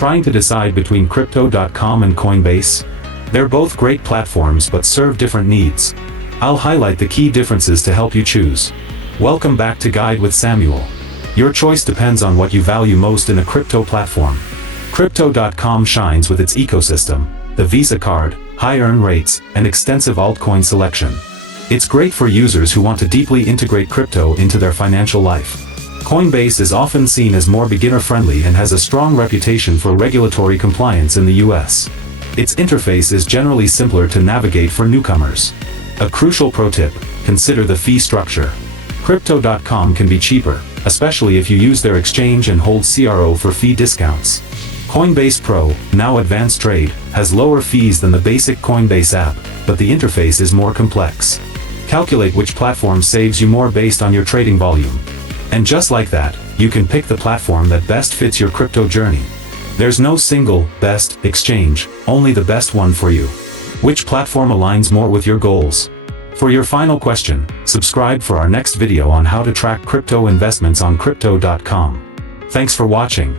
Trying to decide between Crypto.com and Coinbase? They're both great platforms but serve different needs. I'll highlight the key differences to help you choose. Welcome back to Guide with Samuel. Your choice depends on what you value most in a crypto platform. Crypto.com shines with its ecosystem, the Visa card, high earn rates, and extensive altcoin selection. It's great for users who want to deeply integrate crypto into their financial life. Coinbase is often seen as more beginner-friendly and has a strong reputation for regulatory compliance in the US. Its interface is generally simpler to navigate for newcomers. A crucial pro tip: consider the fee structure. Crypto.com can be cheaper, especially if you use their exchange and hold CRO for fee discounts. Coinbase Pro, now Advanced Trade, has lower fees than the basic Coinbase app, but the interface is more complex. Calculate which platform saves you more based on your trading volume. And just like that, you can pick the platform that best fits your crypto journey. There's no single, best, exchange, only the best one for you. Which platform aligns more with your goals? For your final question, subscribe for our next video on how to track crypto investments on Crypto.com. Thanks for watching.